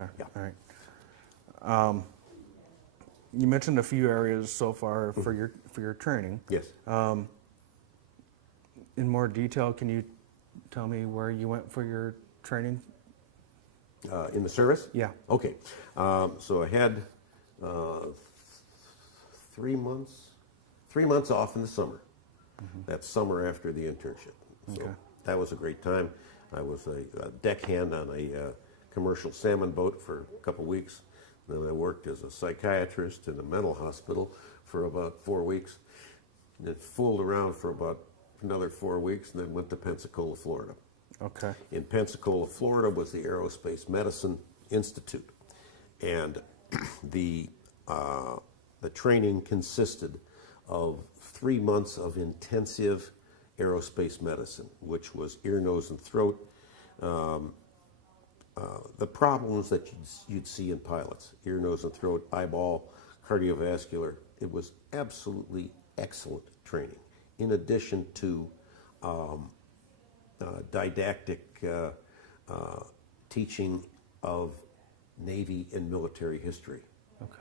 Yeah. All right. You mentioned a few areas so far for your training. Yes. In more detail, can you tell me where you went for your training? In the service? Yeah. Okay. So I had 3 months off in the summer. That summer after the internship. So Okay. that was a great time. I was a deckhand on a commercial salmon boat for a couple weeks. Then I worked as a psychiatrist in a mental hospital for about 4 weeks. And then fooled around for about another 4 weeks, and then went to Pensacola, Florida. Okay. In Pensacola, Florida was the Aerospace Medicine Institute. And the training consisted of 3 months of intensive aerospace medicine, which was ear, nose, and throat. The problems that you'd see in pilots, ear, nose, and throat, eyeball, cardiovascular. It was absolutely excellent training. In addition to didactic teaching of Navy and military history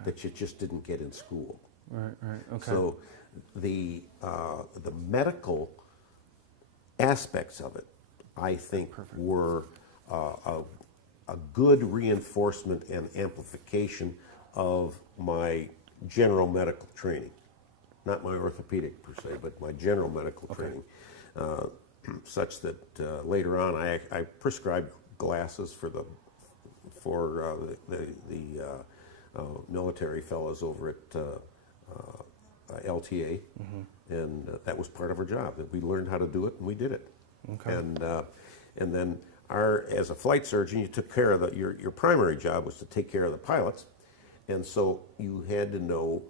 that you just didn't get in school. Right. Okay. So the medical aspects of it, I think, were a good reinforcement and amplification of my general medical training. Not my orthopedic per se, but my general medical training. Such that later on I prescribed glasses for the military fellows over at LTA, and that was part of our job. That we learned how to do it, and we did it. Okay. And then as a flight surgeon, you took care of your primary job was to take care of the pilots, and so you had to know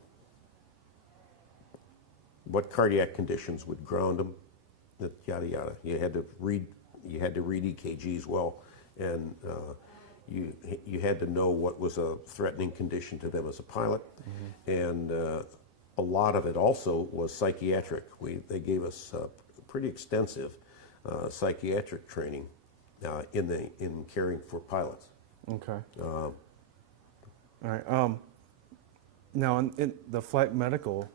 what cardiac conditions would ground them, yada yada. You had to read EKGs well, and you had to know what was a threatening condition to them as a pilot, and a lot of it also was psychiatric. They gave us pretty extensive psychiatric training in caring for pilots. Okay. All right. Now, in the flight medical,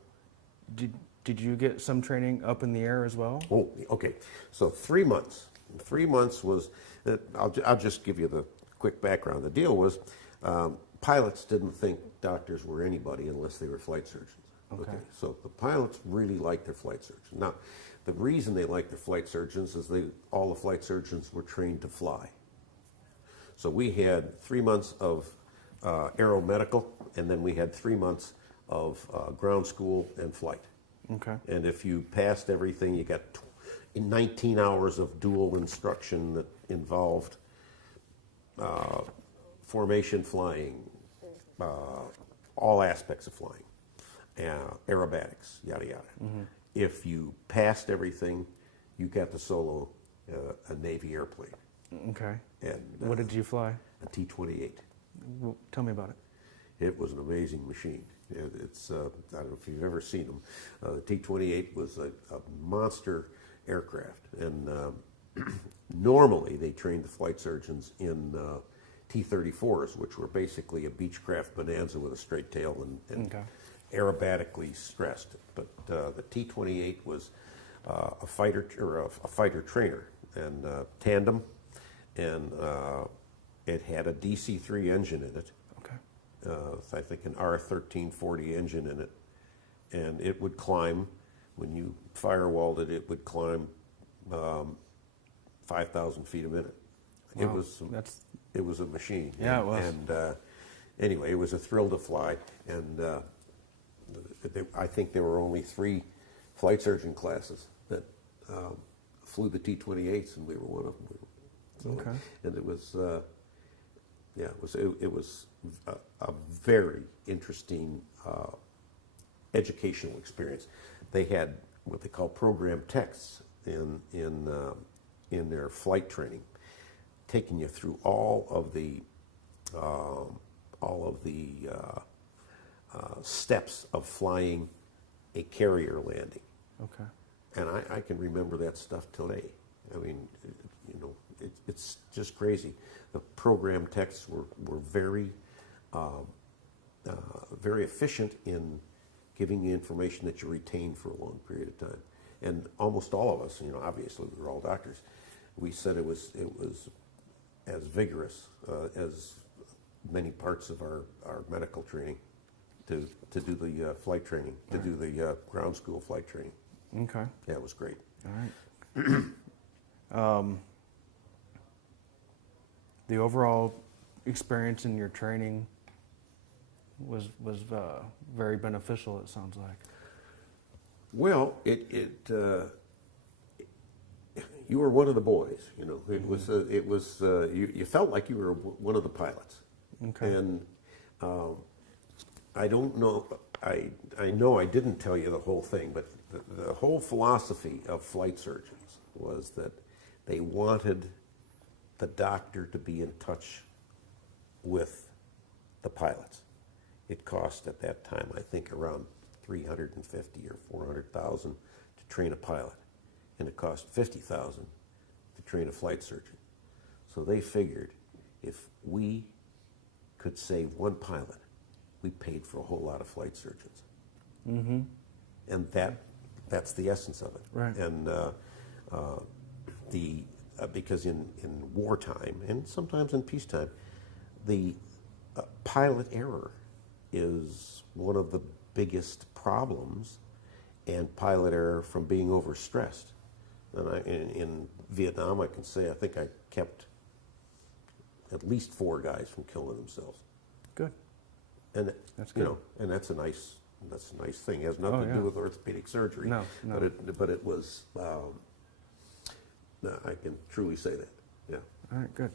did you get some training up in the air as well? Oh, okay. So 3 months. 3 months was. I'll just give you the quick background. The deal was, pilots didn't think doctors were anybody unless they were flight surgeons. Okay. So the pilots really liked their flight surgeons. Now, the reason they liked their flight surgeons is all the flight surgeons were trained to fly. So we had 3 months of aeromedical, and then we had 3 months of ground school and flight. Okay. And if you passed everything, you got 19 hours of dual instruction that involved formation flying, all aspects of flying, aerobatics, yada yada. If you passed everything, you got to solo a Navy airplane. Okay. And What did you fly? a T-28. Well, tell me about it. It was an amazing machine. It's I don't know if you've ever seen them. The T-28 was a monster aircraft, and normally they trained the flight surgeons in T-34s, which were basically a Beechcraft Bonanza with a straight tail and aerobatically stressed. But the T-28 was a fighter trainer and tandem, and it had a DC-3 engine in it. I think an R1340 engine in it, and it would climb, when you firewalled it, it would climb 5,000 feet a minute. Wow. It was a machine. Yeah, it was. And anyway, it was a thrill to fly, and I think there were only 3 flight surgeon classes that flew the T-28s, and we were one of them. So, and it was. It was a very interesting educational experience. They had what they call program texts in their flight training, taking you through all of the steps of flying a carrier landing. Okay. And I can remember that stuff today. I mean, it's just crazy. The program texts were very very efficient in giving you information that you retain for a long period of time. And almost all of us, obviously we were all doctors, we said it was as vigorous as many parts of our medical training to do the flight training, to do the ground school flight training. Okay. Yeah, it was great. All right. The overall experience in your training was very beneficial, it sounds like. Well, you were one of the boys. It was you felt like you were one of the pilots. Okay. And I don't know. I know I didn't tell you the whole thing, but the whole philosophy of flight surgeons was that they wanted the doctor to be in touch with the pilots. It cost at that time, I think, around $350,000 or $400,000 to train a pilot, and it cost $50,000 to train a flight surgeon. So they figured if we could save one pilot, we paid for a whole lot of flight surgeons. Mm-hmm. And that's the essence of it. Right. And because in wartime and sometimes in peacetime, the pilot error is one of the biggest problems, and pilot error from being overstressed. And in Vietnam, I can say I think I kept at least 4 guys from killing themselves. Good. And That's good. And that's a nice thing. It has nothing to do with orthopedic surgery. No. But it was. I can truly say that. Yeah. All right, good.